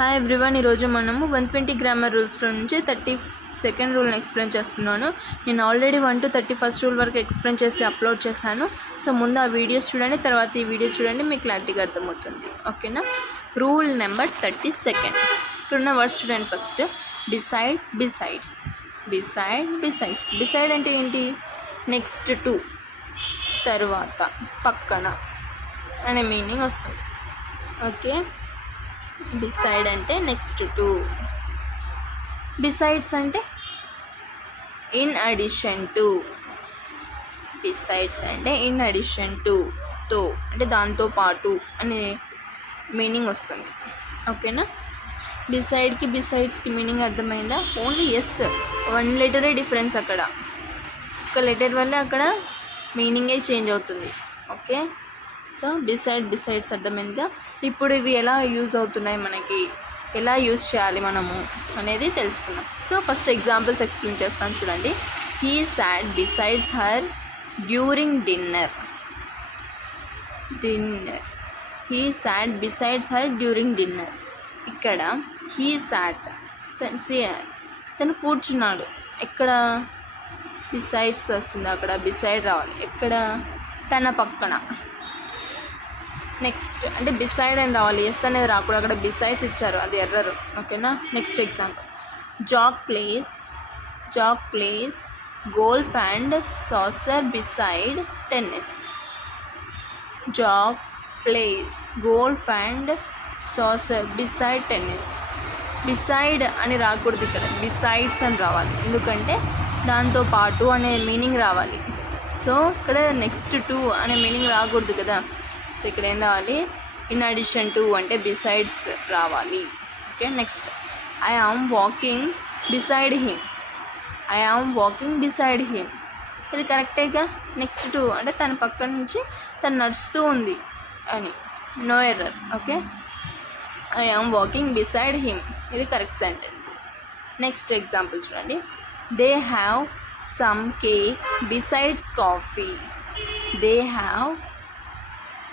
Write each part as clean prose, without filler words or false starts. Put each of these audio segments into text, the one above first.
Hi everyone, ఈరోజు మనము 120 grammar రూల్స్లో నుంచి 32nd రూల్ని ఎక్స్ప్లెయిన్ చేస్తున్నాను. నేను ఆల్రెడీ 1 to 31st రూల్ వరకు ఎక్స్ప్లెయిన్ చేసి అప్లోడ్ చేశాను. సో ముందు ఆ వీడియోస్ చూడండి, తర్వాత ఈ వీడియో చూడండి, మీకు క్లారిటీగా అర్థమవుతుంది. ఓకేనా? Rule number 32. ఇక్కడున్న వర్డ్స్ చూడండి. First decide, besides. Decide, besides. Decide అంటే ఏంటి? నెక్స్ట్ టు, తర్వాత, పక్కన అనే మీనింగ్ వస్తుంది. ఓకే, బిసైడ్ అంటే నెక్స్ట్ టు, బిసైడ్స్ అంటే ఇన్ అడిషన్ టు. బిసైడ్స్ అంటే ఇన్ అడిషన్ టు, తో అంటే దాంతో పాటు అనే మీనింగ్ వస్తుంది. ఓకేనా? బిసైడ్కి బిసైడ్స్కి మీనింగ్ అర్థమైందా? ఓన్లీ ఎస్, 1 లెటరే డిఫరెన్స్. అక్కడ ఒక లెటర్ వల్ల అక్కడ మీనింగే చేంజ్ అవుతుంది. ఓకే, సో బిసైడ్, బిసైడ్స్ అర్థమైందిగా. ఇప్పుడు ఇవి ఎలా యూజ్ అవుతున్నాయి, మనకి ఎలా యూజ్ చేయాలి మనము అనేది తెలుసుకుందాం. సో ఫస్ట్ ఎగ్జాంపుల్స్ ఎక్స్ప్లెయిన్ చేస్తాను చూడండి. He sat besides her during dinner. He sat besides her during dinner. ఇక్కడ హీ సాట్, తను కూర్చున్నాడు. ఎక్కడ బిసైడ్స్ వస్తుంది, అక్కడ బిసైడ్ రావాలి. ఎక్కడ? తన పక్కన. నెక్స్ట్ అంటే బిసైడ్ అని రావాలి, ఎస్ అనేది రాకూడదు. అక్కడ బిసైడ్స్ ఇచ్చారు, అది ఎర్రరు. ఓకేనా? Next example, Jack place golf and saucer beside tennis. Jack place golf and saucer beside tennis. Beside అని రాకూడదు, ఇక్కడ బిసైడ్స్ అని రావాలి. ఎందుకంటే దాంతో పాటు అనే మీనింగ్ రావాలి. సో ఇక్కడ నెక్స్ట్ టు అనే మీనింగ్ రాకూడదు కదా. సో ఇక్కడ ఏం రావాలి? ఇన్ అడిషన్ టు అంటే బిసైడ్స్ రావాలి. Okay, next I am walking beside him. ఇది కరెక్టేగా. నెక్స్ట్ టు అంటే తన పక్కన నుంచి తను నడుస్తూ ఉంది అని, no error. Okay, I am walking beside him, ఇది కరెక్ట్ సెంటెన్స్. నెక్స్ట్ ఎగ్జాంపుల్ చూడండి. They have some cakes besides coffee. They have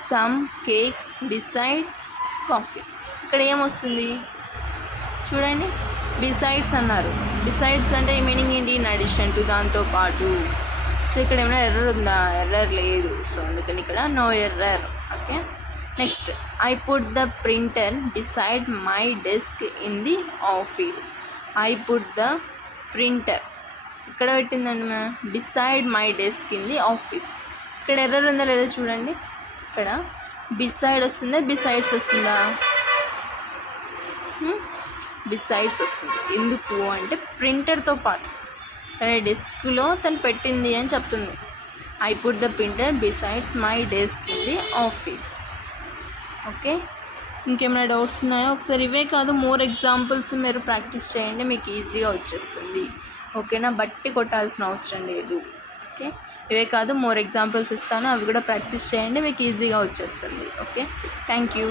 some cakes besides coffee. ఇక్కడ ఏమొస్తుంది చూడండి, బిసైడ్స్ అన్నారు. బిసైడ్స్ అంటే మీనింగ్ ఏంటి? ఇన్ అడిషన్ టు, దాంతో పాటు. సో ఇక్కడ ఏమైనా ఎర్రర్ ఉందా? ఎర్రర్ లేదు. సో అందుకని ఇక్కడ no error. Okay, next I put the printer beside my desk in the office. I put the printer ఇక్కడ పెట్టిందండి, beside my desk in the office. ఇక్కడ ఎర్రర్ ఉందా లేదా చూడండి. ఇక్కడ బిసైడ్ వస్తుందా, బిసైడ్స్ వస్తుందా? బిసైడ్స్ వస్తుంది. ఎందుకు అంటే ప్రింటర్తో పాటు తన డెస్క్లో తను పెట్టింది అని చెప్తుంది. I put the printer besides my desk in the office. Okay, ఇంకేమైనా డౌట్స్ ఉన్నాయో ఒకసారి. ఇవే కాదు, మోర్ ఎగ్జాంపుల్స్ మీరు ప్రాక్టీస్ చేయండి, మీకు ఈజీగా వచ్చేస్తుంది. ఓకేనా? బట్టి కొట్టాల్సిన అవసరం లేదు. ఓకే, ఇవే కాదు, మోర్ ఎగ్జాంపుల్స్ ఇస్తాను, అవి కూడా ప్రాక్టీస్ చేయండి, మీకు ఈజీగా వచ్చేస్తుంది. Okay, thank you.